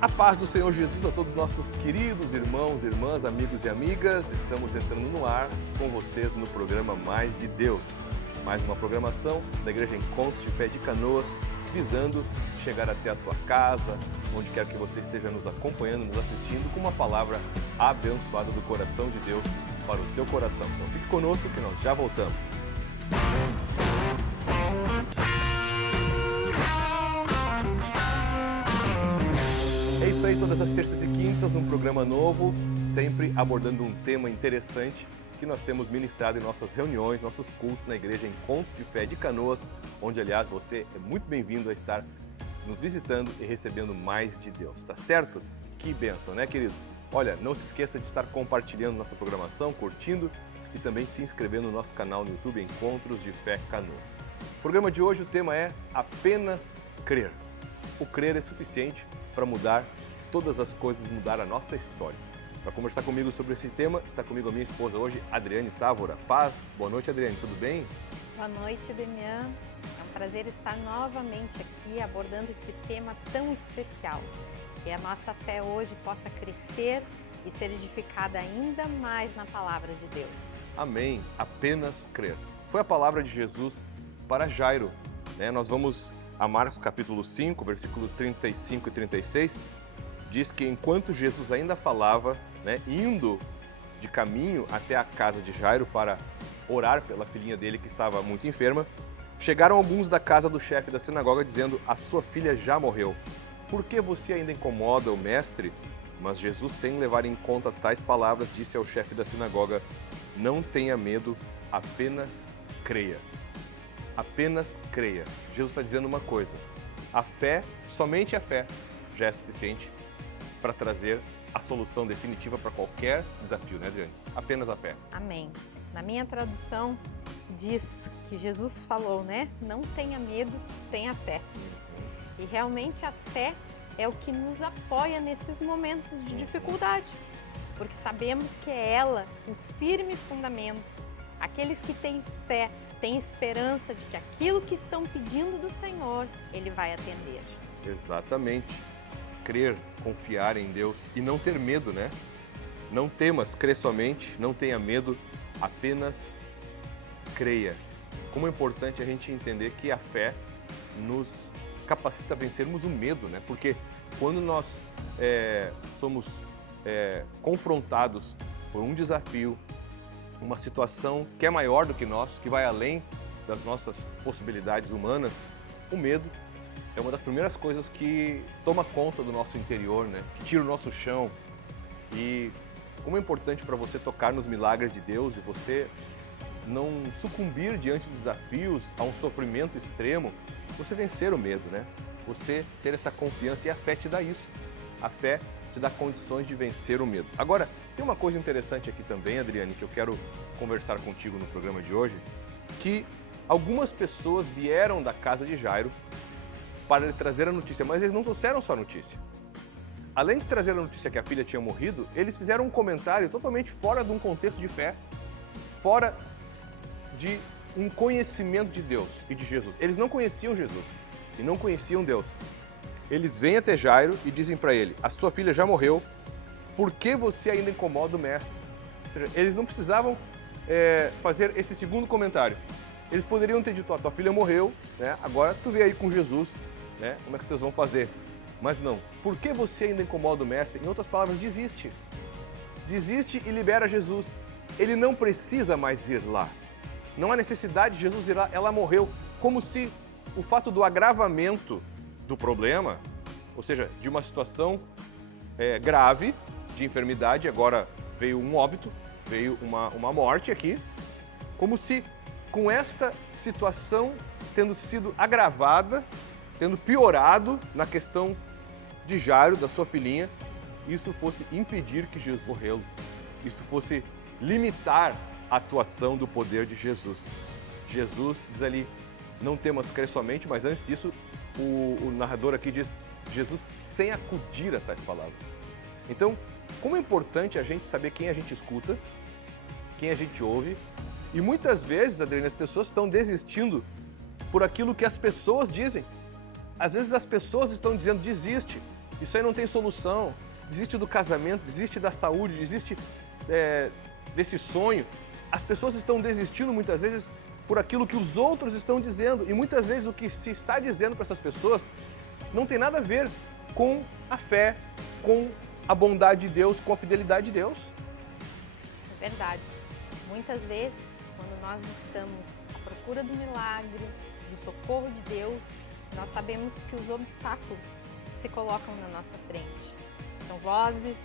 A paz do Senhor Jesus a todos os nossos queridos irmãos, irmãs, amigos e amigas. Estamos entrando no ar com vocês no programa Mais de Deus. Mais uma programação da Igreja Encontros de Fé de Canoas, visando chegar até a tua casa, onde quer que você esteja nos acompanhando, nos assistindo, com uma palavra abençoada do coração de Deus para o teu coração. Então fique conosco que nós já voltamos. É isso aí, todas as terças e quintas, um programa novo, sempre abordando um tema interessante que nós temos ministrado em nossas reuniões, nossos cultos na Igreja Encontros de Fé de Canoas, onde, aliás, você é muito bem-vindo a estar nos visitando e recebendo mais de Deus, tá certo? Que bênção, né, queridos? Olha, não se esqueça de estar compartilhando nossa programação, curtindo e também se inscrevendo no nosso canal no YouTube Encontros de Fé Canoas. O programa de hoje, o tema é apenas crer. O crer é suficiente para mudar todas as coisas, mudar a nossa história. Para conversar comigo sobre esse tema, está comigo a minha esposa hoje, Adriane Távora. Paz, boa noite, Adriane, tudo bem? Boa noite, Demian. É um prazer estar novamente aqui abordando esse tema tão especial. Que a nossa fé hoje possa crescer e ser edificada ainda mais na palavra de Deus. Amém. Apenas crer. Foi a palavra de Jesus para Jairo, né? Nós vamos a Marcos capítulo 5, versículos 35 e 36. Diz que enquanto Jesus ainda falava, né, indo de caminho até a casa de Jairo para orar pela filhinha dele que estava muito enferma, chegaram alguns da casa do chefe da sinagoga dizendo: a sua filha já morreu. Por que você ainda incomoda o mestre? Mas Jesus, sem levar em conta tais palavras, disse ao chefe da sinagoga: não tenha medo, apenas creia. Apenas creia. Jesus está dizendo uma coisa: a fé, somente a fé, já é suficiente para trazer a solução definitiva para qualquer desafio, né, Adriane? Apenas a fé. Amém. Na minha tradução diz que Jesus falou, né? Não tenha medo, tenha fé. E realmente a fé é o que nos apoia nesses momentos de dificuldade, porque sabemos que é ela o firme fundamento. Aqueles que têm fé, têm esperança de que aquilo que estão pedindo do Senhor, Ele vai atender. Exatamente. Crer, confiar em Deus e não ter medo, né? Não temas, crê somente, não tenha medo, apenas creia. Como é importante a gente entender que a fé nos capacita a vencermos o medo, né? Porque quando nós somos confrontados por um desafio, uma situação que é maior do que nós, que vai além das nossas possibilidades humanas, o medo é uma das primeiras coisas que toma conta do nosso interior, né? Que tira o nosso chão. E como é importante para você tocar nos milagres de Deus e você não sucumbir diante dos desafios, a um sofrimento extremo, você vencer o medo, né? Você ter essa confiança, e a fé te dá isso. A fé te dá condições de vencer o medo. Agora, tem uma coisa interessante aqui também, Adriane, que eu quero conversar contigo no programa de hoje, que algumas pessoas vieram da casa de Jairo para lhe trazer a notícia, mas eles não trouxeram só a notícia. Além de trazer a notícia que a filha tinha morrido, eles fizeram um comentário totalmente fora de um contexto de fé, fora de um conhecimento de Deus e de Jesus. Eles não conheciam Jesus e não conheciam Deus. Eles vêm até Jairo e dizem para ele: a sua filha já morreu, por que você ainda incomoda o mestre? Ou seja, eles não precisavam fazer esse segundo comentário. Eles poderiam ter dito: a tua filha morreu, né? Agora tu vê aí com Jesus, né? Como é que vocês vão fazer? Mas não. Por que você ainda incomoda o mestre? Em outras palavras, desiste. Desiste e libera Jesus. Ele não precisa mais ir lá. Não há necessidade de Jesus ir lá. Ela morreu. Como se o fato do agravamento do problema, ou seja, de uma situação grave, de enfermidade, agora veio um óbito, veio uma morte aqui, como se com esta situação tendo sido agravada, tendo piorado na questão de Jairo, da sua filhinha, isso fosse impedir que Jesus morreu, isso fosse limitar a atuação do poder de Jesus. Jesus diz ali: não temas, crer somente, mas antes disso, o narrador aqui diz: Jesus sem acudir a tais palavras. Então, como é importante a gente saber quem a gente escuta, quem a gente ouve, e muitas vezes, Adriane, as pessoas estão desistindo por aquilo que as pessoas dizem. Às vezes as pessoas estão dizendo: desiste, isso aí não tem solução. Desiste do casamento, desiste da saúde, desiste desse sonho. As pessoas estão desistindo muitas vezes por aquilo que os outros estão dizendo. E muitas vezes o que se está dizendo para essas pessoas não tem nada a ver com a fé, com a bondade de Deus, com a fidelidade de Deus. É verdade. Muitas vezes, quando nós estamos à procura do milagre, do socorro de Deus, nós sabemos que os obstáculos se colocam na nossa frente. São vozes,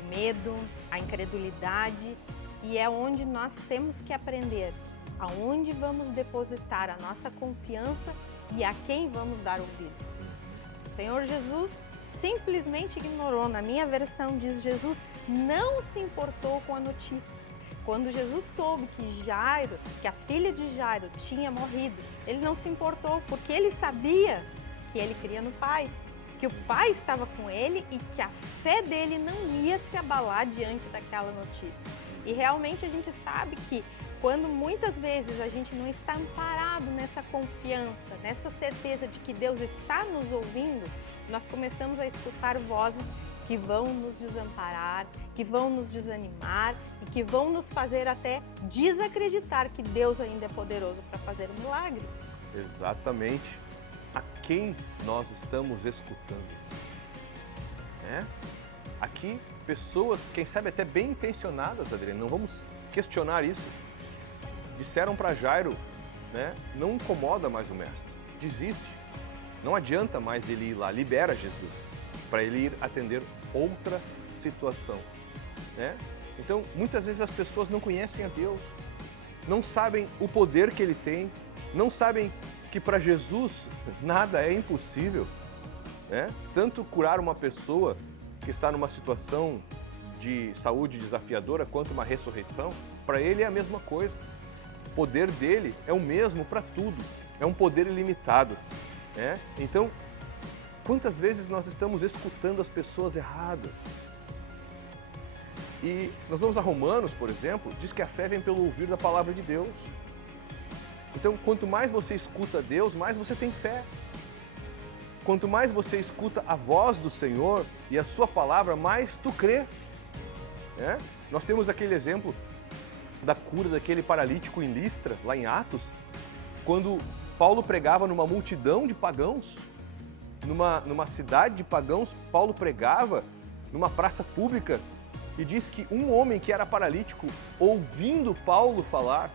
o medo, a incredulidade, e é onde nós temos que aprender aonde vamos depositar a nossa confiança e a quem vamos dar ouvidos. O Senhor Jesus simplesmente ignorou. Na minha versão diz: Jesus não se importou com a notícia. Quando Jesus soube que Jairo, que a filha de Jairo tinha morrido, ele não se importou, porque ele sabia que ele cria no Pai, que o Pai estava com ele e que a fé dele não ia se abalar diante daquela notícia. E realmente a gente sabe que quando muitas vezes a gente não está amparado nessa confiança, nessa certeza de que Deus está nos ouvindo, nós começamos a escutar vozes que vão nos desamparar, que vão nos desanimar e que vão nos fazer até desacreditar que Deus ainda é poderoso para fazer um milagre. Exatamente. A quem nós estamos escutando? Aqui, pessoas, quem sabe até bem intencionadas, Adriana, não vamos questionar isso, disseram para Jairo, não incomoda mais o mestre, desiste, não adianta mais ele ir lá, libera Jesus, para ele ir atender outra situação. Então, muitas vezes as pessoas não conhecem a Deus, não sabem o poder que Ele tem, não sabem que para Jesus nada é impossível. Tanto curar uma pessoa que está numa situação de saúde desafiadora, quanto uma ressurreição, para Ele é a mesma coisa. O poder dele é o mesmo para tudo, é um poder ilimitado. Então, quantas vezes nós estamos escutando as pessoas erradas? E nós vamos a Romanos, por exemplo, diz que a fé vem pelo ouvir da palavra de Deus. Então, quanto mais você escuta Deus, mais você tem fé. Quanto mais você escuta a voz do Senhor e a sua palavra, mais tu crê. Nós temos aquele exemplo da cura daquele paralítico em Listra, lá em Atos, quando Paulo pregava numa multidão de pagãos, numa cidade de pagãos, Paulo pregava numa praça pública e diz que um homem que era paralítico, ouvindo Paulo falar,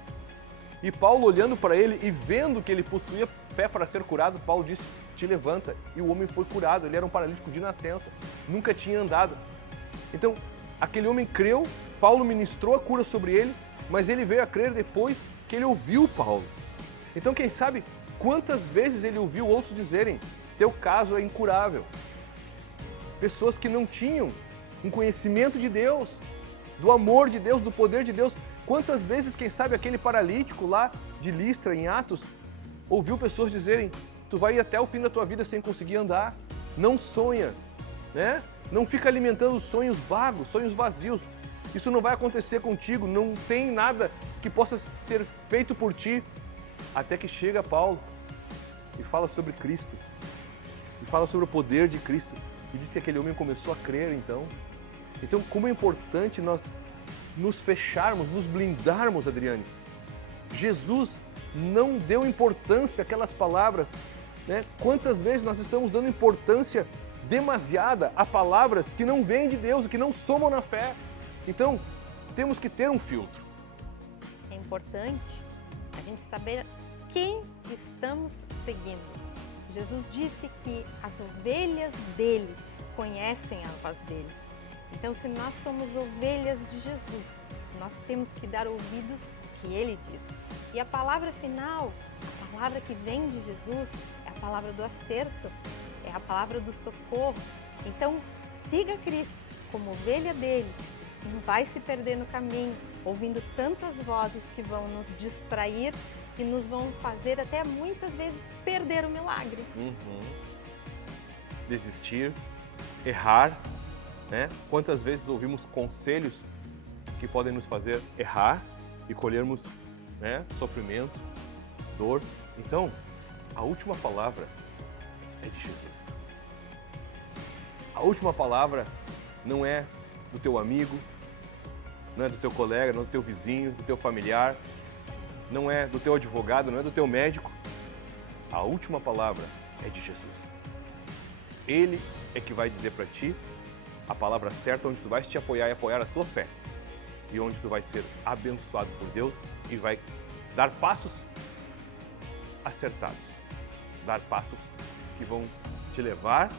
e Paulo olhando para ele e vendo que ele possuía fé para ser curado, Paulo disse: te levanta. E o homem foi curado, ele era um paralítico de nascença, nunca tinha andado. Então, aquele homem creu, Paulo ministrou a cura sobre ele, mas ele veio a crer depois que ele ouviu Paulo. Então, quem sabe quantas vezes ele ouviu outros dizerem: teu caso é incurável. Pessoas que não tinham um conhecimento de Deus, do amor de Deus, do poder de Deus. Quantas vezes, quem sabe, aquele paralítico lá de Listra, em Atos, ouviu pessoas dizerem: tu vai ir até o fim da tua vida sem conseguir andar. Não sonha, Não fica alimentando sonhos vagos, sonhos vazios. Isso não vai acontecer contigo, não tem nada que possa ser feito por ti. Até que chega Paulo e fala sobre Cristo, e fala sobre o poder de Cristo, e diz que aquele homem começou a crer então. Então, como é importante nós nos fecharmos, nos blindarmos, Adriane. Jesus não deu importância àquelas palavras, Quantas vezes nós estamos dando importância demasiada a palavras que não vêm de Deus e que não somam na fé. Então, temos que ter um filtro. É importante a gente saber quem estamos seguindo. Jesus disse que as ovelhas dele conhecem a voz dele. Então, se nós somos ovelhas de Jesus, nós temos que dar ouvidos ao que ele diz. E a palavra final, a palavra que vem de Jesus, é a palavra do acerto, é a palavra do socorro. Então, siga Cristo como ovelha dele. Você não vai se perder no caminho, ouvindo tantas vozes que vão nos distrair e nos vão fazer até muitas vezes perder o milagre. Desistir, errar, Quantas vezes ouvimos conselhos que podem nos fazer errar e colhermos sofrimento, dor. Então, a última palavra é de Jesus. A última palavra não é do teu amigo, não é do teu colega, não é do teu vizinho, do teu familiar, não é do teu advogado, não é do teu médico. A última palavra é de Jesus. Ele é que vai dizer para ti a palavra certa, onde tu vais te apoiar e apoiar a tua fé. E onde tu vai ser abençoado por Deus e vai dar passos acertados. Dar passos que vão te levar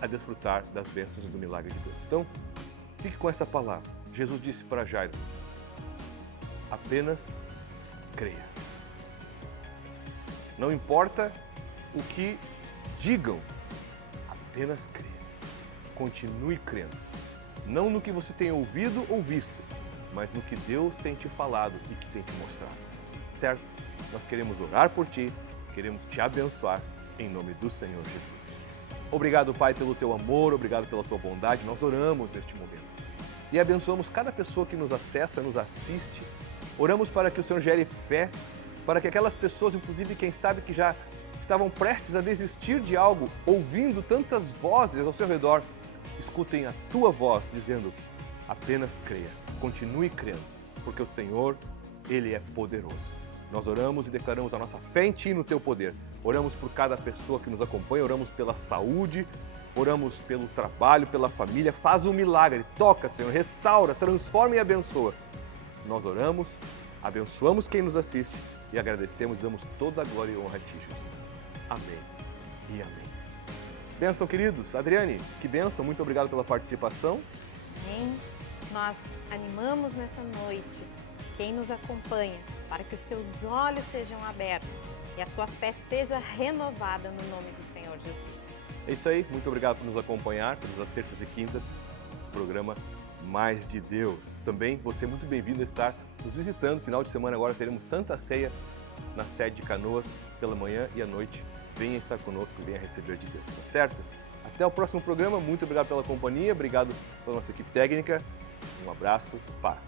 a desfrutar das bênçãos e do milagre de Deus. Então, fique com essa palavra. Jesus disse para Jairo: apenas creia. Não importa o que digam, apenas creia. Continue crendo. Não no que você tem ouvido ou visto, mas no que Deus tem te falado e que tem te mostrado. Certo? Nós queremos orar por ti, queremos te abençoar em nome do Senhor Jesus. Obrigado, Pai, pelo teu amor, obrigado pela tua bondade. Nós oramos neste momento e abençoamos cada pessoa que nos acessa, nos assiste. Oramos para que o Senhor gere fé, para que aquelas pessoas, inclusive quem sabe que já estavam prestes a desistir de algo, ouvindo tantas vozes ao seu redor, escutem a tua voz dizendo: apenas creia, continue crendo, porque o Senhor, Ele é poderoso. Nós oramos e declaramos a nossa fé em Ti e no Teu poder. Oramos por cada pessoa que nos acompanha, oramos pela saúde, oramos pelo trabalho, pela família. Faz um milagre, toca, Senhor, restaura, transforma e abençoa. Nós oramos, abençoamos quem nos assiste e agradecemos e damos toda a glória e honra a Ti, Jesus. Amém e amém. Bênção, queridos. Adriane, que bênção, muito obrigado pela participação. Amém. Nós animamos nessa noite quem nos acompanha para que os teus olhos sejam abertos e a tua fé seja renovada no nome do Senhor Jesus. É isso aí, muito obrigado por nos acompanhar todas as terças e quintas no programa Mais de Deus. Também você é muito bem-vindo a estar nos visitando. Final de semana agora teremos Santa Ceia na sede de Canoas pela manhã e à noite. Venha estar conosco, venha receber de Deus, tá certo? Até o próximo programa, muito obrigado pela companhia, obrigado pela nossa equipe técnica. Um abraço, paz.